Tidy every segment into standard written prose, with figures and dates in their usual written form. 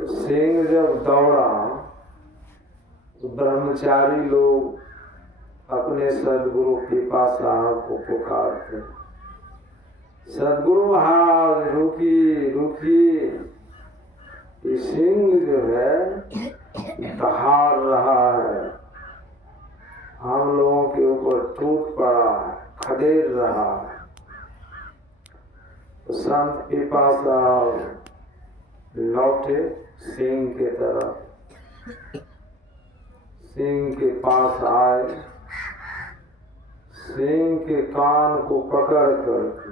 तो सिंह जब दौड़ा तो ब्रह्मचारी लोग अपने सदगुरु पिपासा को पुकारते, सदगुरु महाराज रुकिए रुकिए, ये सिंह जो है दहाड़ रहा है, हम लोगों के ऊपर टूट पड़ा है, खदेड़ रहा है। तो संत पिपासा लौटे सिंह के तरफ, सिंह के पास आए, सिंह के कान को पकड़ कर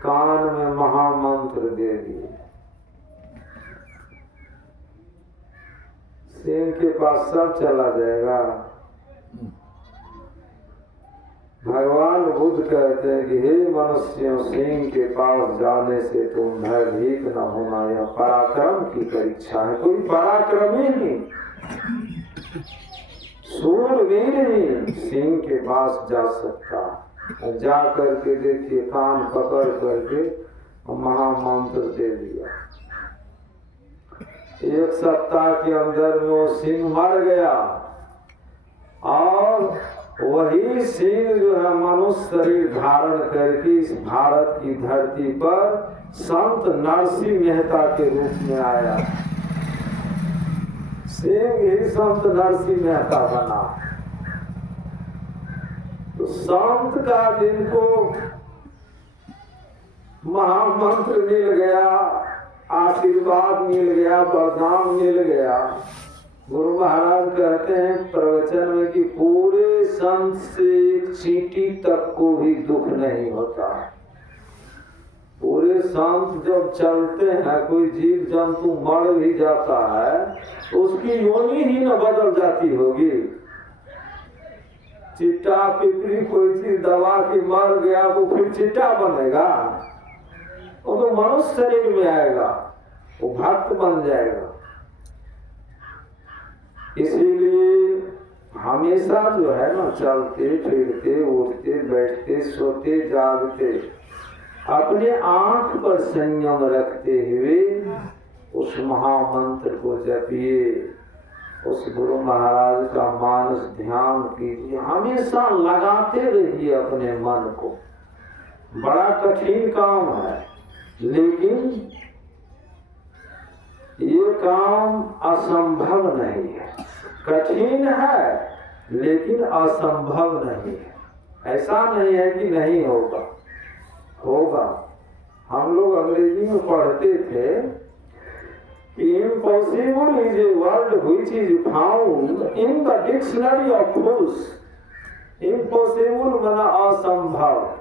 कान में महामंत्र दे दिए। सिंह के पास सब चला जाएगा। भगवान बुद्ध कहते हैं कि हे मनुष्यों, सिंह के पास जाने से तुम भयभीत न होना, यह पराक्रम की परीक्षा है। कोई पराक्रमी नहीं, सूरवीर ही सिंह के पास जा सकता है। जा करके देखिए, कान पकड़ करके महामंत्र दे दिया। एक सप्ताह के अंदर में वो सिंह मर गया और वही सिंह जो है मनुष्य शरीर धारण करके इस भारत की धरती पर संत नरसिंह मेहता के रूप में आया। सिंह ही संत नरसिंह मेहता बना। तो संत का जिनको महामंत्र मिल गया, आशीर्वाद मिल गया, वरदान मिल गया, गुरु महाराज कहते हैं प्रवचन में कि पूरे संत से एक चींटी तक को भी दुख नहीं होता। पूरे संत जब चलते हैं, कोई जीव जंतु मर भी जाता है तो उसकी योनि ही न बदल जाती होगी। चिट्टा पिपरी कोई चीज दबा के मर गया तो फिर चिट्टा बनेगा, वो तो मनुष्य शरीर में आएगा, वो भक्त बन जाएगा। इसीलिए हमेशा जो है ना, चलते फिरते उठते बैठते सोते जागते अपने आंख पर संयम रखते हुए उस महामंत्र को जपिए, उस गुरु महाराज का मानस ध्यान कीजिए, हमेशा लगाते रहिए अपने मन को। बड़ा कठिन काम है, लेकिन ये काम असंभव नहीं है। कठिन है लेकिन असंभव नहीं है। ऐसा नहीं है कि नहीं होगा, होगा। हम लोग अंग्रेजी में पढ़ते थे कि impossible is a word which is found in the dictionary of fools. Impossible माना असंभव।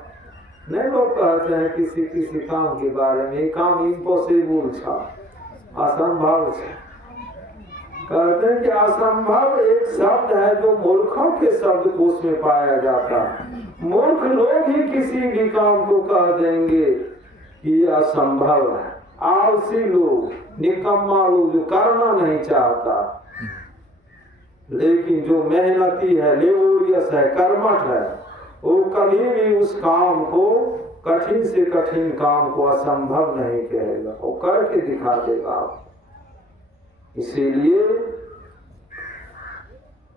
नहीं, लोग कहते हैं किसी किसी काम के बारे में, ये काम इम्पॉसिबल था, असंभव है। कहते हैं कि असंभव एक शब्द है जो मूर्खों के शब्दकोश में पाया जाता है। मूर्ख लोग ही किसी भी काम को कह देंगे कि असंभव है। आलसी लोग, निकम्मा लोग जो करना नहीं चाहता, लेकिन जो मेहनती है, लेबोरियस है, कर्मठ है, वो कभी भी उस काम को, कठिन से कठिन काम को असंभव नहीं कहेगा, वो करके दिखा देगा आपको। इसीलिए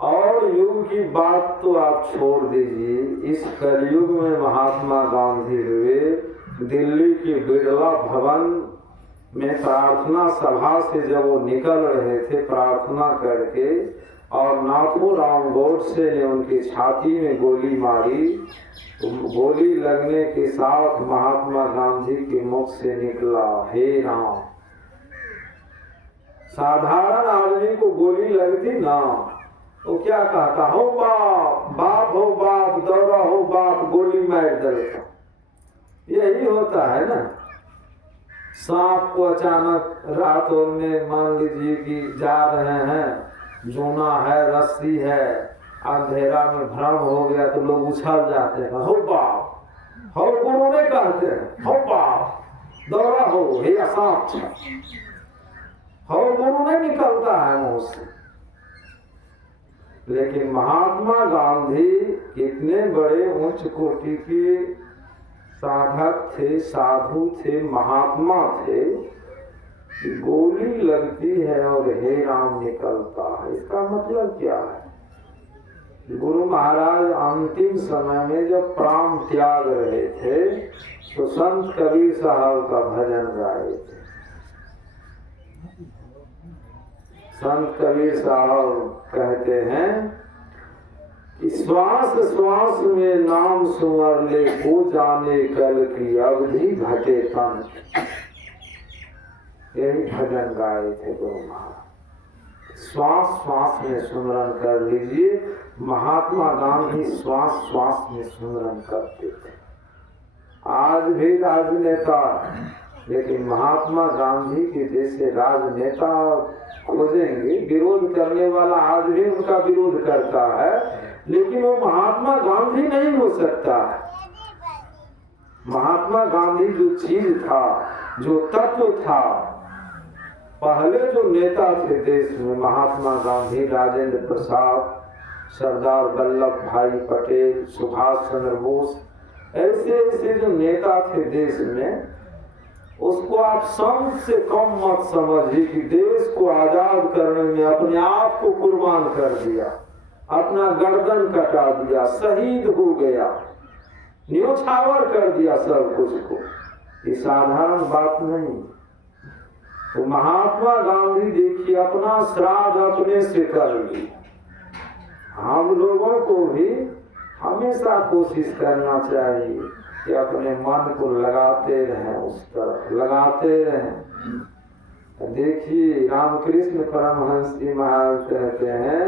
और युग की बात तो आप छोड़ दीजिए। इस कलयुग में महात्मा गांधी हुए, दिल्ली के बिरला भवन में प्रार्थना सभा से जब वो निकल रहे थे प्रार्थना करके, और नाथूराम गोडसे ने उनकी छाती में गोली मारी, गोली लगने के साथ महात्मा गांधी के मुख से निकला, हे राम। साधारण आदमी को गोली लगती ना, तो क्या कहता, हो बाप, बाप हो बाप, दौड़ा हो बाप, गोली मार देता। यही होता है ना। सांप को अचानक रातों में मान लीजिए कि जा रहे हैं, जूना है, रस्सी है, अंधेरा में भ्रम हो गया तो लोग उछल जाते हैं, हो बाप, हो गुरु ने कहते हैं, हो बाप, दौड़ा हो, हे सांप, हो गुरु ने निकलता है मुंह से। लेकिन महात्मा गांधी कितने बड़े उच्च कोटि के साधक थे, साधु थे, महात्मा थे। गोली लगती है और हे राम निकलता है, इसका मतलब क्या है? गुरु महाराज अंतिम समय में जब प्राण त्याग रहे थे तो संत कबीर साहब का भजन गाए थे। संत कबीर साहब कहते हैं कि श्वास श्वास में नाम सुमर ले, को जाने कल की अवधि घटे तन। यही भजन गाए थे गुरु महाराज। श्वास श्वास में सुमरन कर लीजिए। महात्मा गांधी श्वास श्वास में सुमरन करते थे। आज भी राजनेता, लेकिन महात्मा गांधी के जैसे राजनेता खोजेंगे। विरोध करने वाला आज भी उनका विरोध करता है, लेकिन वो महात्मा गांधी नहीं हो सकता। महात्मा गांधी जो चीज था, जो तत्व था, पहले जो नेता थे देश में, महात्मा गांधी, राजेंद्र प्रसाद, सरदार वल्लभ भाई पटेल, सुभाष चंद्र बोस, ऐसे ऐसे जो नेता थे देश में, उसको आप संत से कम मत समझिए कि देश को आजाद करने में अपने आप को कुर्बान कर दिया, अपना गर्दन कटा दिया, शहीद हो गया, न्योछावर कर दिया सब कुछ को। ये साधारण बात नहीं। तो महात्मा गांधी देखिए अपना श्राद्ध अपने से कर ली। हम लोगों को भी हमेशा कोशिश करना चाहिए कि अपने मन को लगाते रहें, उस तरफ लगाते रहें। देखिए रामकृष्ण परमहंस जी महाराज कहते हैं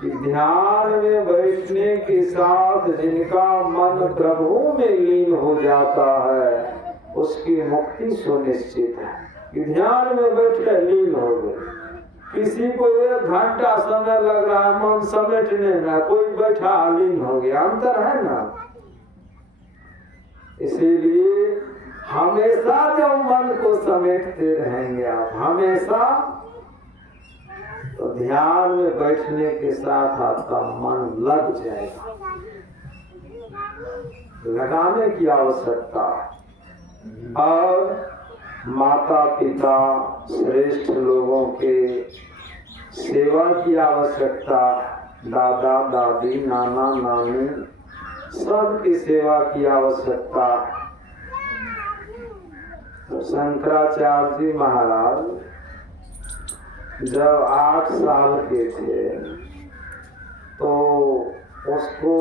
कि ध्यान में बैठने के साथ जिनका मन प्रभु में लीन हो जाता है, उसकी मुक्ति सुनिश्चित है। कि ध्यान में बैठे लीन हो गए। किसी को 1 घंटा समय लग रहा है मन समेटने में, कोई बैठा लीन हो गया, अंतर है ना। इसीलिए हमेशा जब मन को समेटते रहेंगे आप हमेशा, तो ध्यान में बैठने के साथ आपका मन लग जाएगा। लगाने की आवश्यकता है। और माता पिता श्रेष्ठ लोगों के सेवा की आवश्यकता, दादा दादी नाना नानी सबकी सेवा की आवश्यकता। तो शंकराचार्य जी महाराज जब 8 साल के थे तो उसको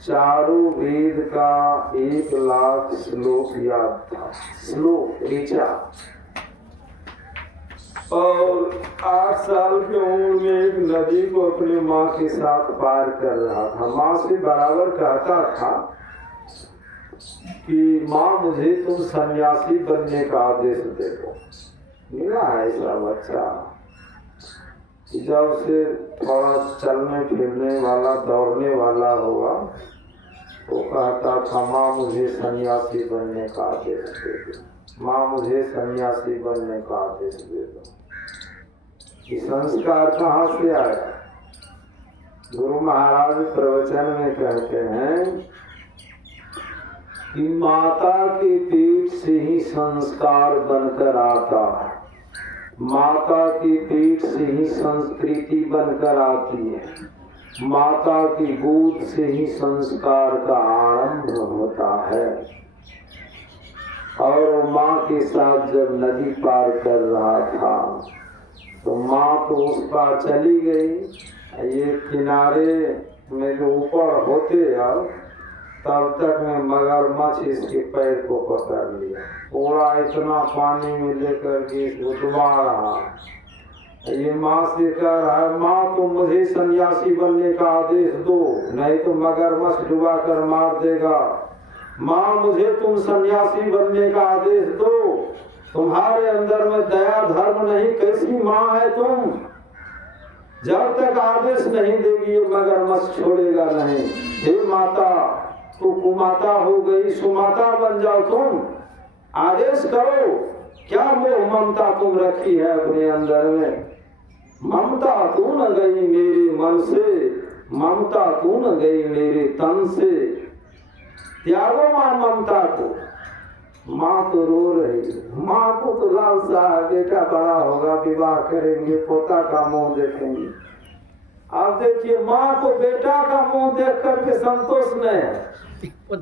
चारों वेद का 1 लाख श्लोक याद था, श्लोक ऋचा। और 8 साल की उम्र में एक नदी को अपनी माँ के साथ पार कर रहा था। माँ से बराबर कहता था कि माँ मुझे तुम सन्यासी बनने का आदेश दे दो। मिला है ऐसा बच्चा, जब से थोड़ा चलने फिरने वाला दौड़ने वाला हुआ तो कहता था माँ मुझे सन्यासी बनने का आदेश दे दो, माँ मुझे सन्यासी बनने का आदेश दे दो। ये संस्कार कहाँ से आया? गुरु महाराज प्रवचन में कहते हैं कि माता के पेट से ही संस्कार बनकर आता है, माता की पेट से ही संस्कृति बनकर आती है, माता की गोद से ही संस्कार का आरंभ होता है। और माँ के साथ जब नदी पार कर रहा था तो माँ तो उस पार चली गई, ये किनारे में जो ऊपर होते अब तब तक में मगरमच्छ इसके पैर को पकड़ लिया, पूरा इतना पानी में लेकर के इसको डुबा रहा। ये माँ से कह रहा है माँ तुम मुझे सन्यासी बनने का आदेश दो, नहीं तो मगरमच्छ डुबा कर मार देगा। माँ मुझे तुम सन्यासी बनने का आदेश दो, तुम्हारे अंदर में दया धर्म नहीं, कैसी माँ है तुम? जब तक आदेश नहीं देगी ये मगरमच्छ छोड़ेगा नहीं। हे माता तो कुमाता हो गई, सुमाता बन जाओ तुम, आदेश करो। क्या मोह ममता तुम रखी है अपने अंदर में? ममता तू न गई मेरे मन से, ममता तू न गई मेरे तन से। त्यागो मां ममता को, माँ तो रो रही है। माँ को तो लालसा है, बेटा बड़ा होगा, विवाह करेंगे, पोता का मुंह देखेंगे। अब देखिए, माँ को बेटा का मुंह देख करके संतोष नहीं है।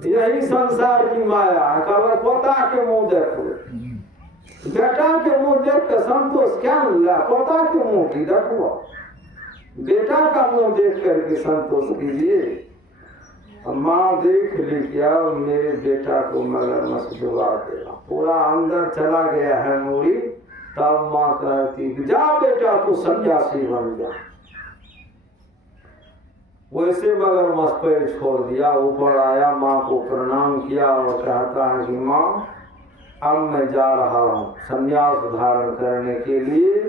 यही संसार की माया है। कब पोता के मुंह देखो, बेटा के मुंह देख कर संतोष क्या मिला? पोता के मुंह की देखो, बेटा का मुंह देख करके संतोष कीजिए। माँ देख ली क्या, मेरे बेटा को मगरमच्छ डुबा देगा, पूरा अंदर चला गया है मूरी। तब माँ कहती जा बेटा तू सन्यासी बन जा। वैसे मगरमच्छ पैर छोड़ दिया, ऊपर आया, माँ को प्रणाम किया और कहता है कि माँ अब मैं जा रहा हूँ संन्यास धारण करने के लिए,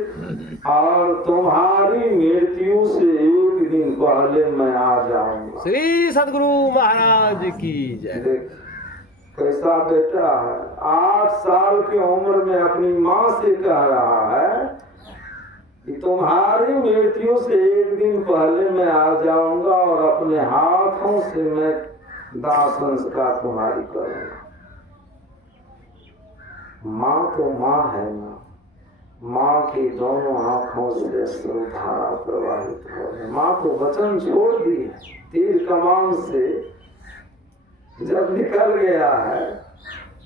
और तुम्हारी मृत्यु से एक दिन पहले मैं आ जाऊंगा। श्री सद्गुरु महाराज की जय। कैसा बेटा है, 8 साल की उम्र में अपनी माँ से कह रहा है कि तुम्हारी मृत्यु से एक दिन पहले मैं आ जाऊंगा और अपने हाथों से मैं दाह संस्कार तुम्हारी करूंगा। माँ तो माँ है ना, माँ की दोनों आंखों से अश्रुधारा प्रवाहित हो रही। माँ तो वचन छोड़ दी है, तीर कमान से जब निकल गया है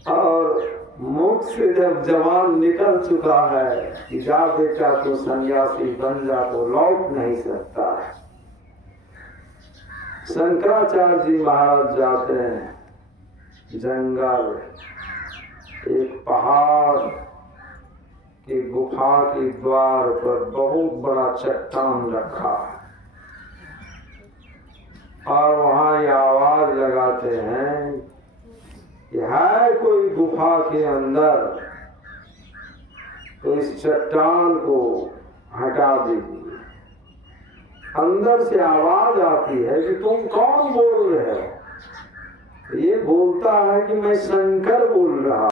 और मुख से जब जवान निकल चुका है कि जा बेटा तो सन्यासी बन जा, तो लौट नहीं सकता है। शंकराचार्य जी महाराज जाते हैं जंगल, एक पहाड़ की गुफा के द्वार पर बहुत बड़ा चट्टान रखा है, और वहां ये आवाज लगाते हैं कि है कोई गुफा के अंदर तो इस चट्टान को हटा दीजिए। अंदर से आवाज आती है कि तुम कौन बोल रहे हो? ये बोलता है कि मैं शंकर बोल रहा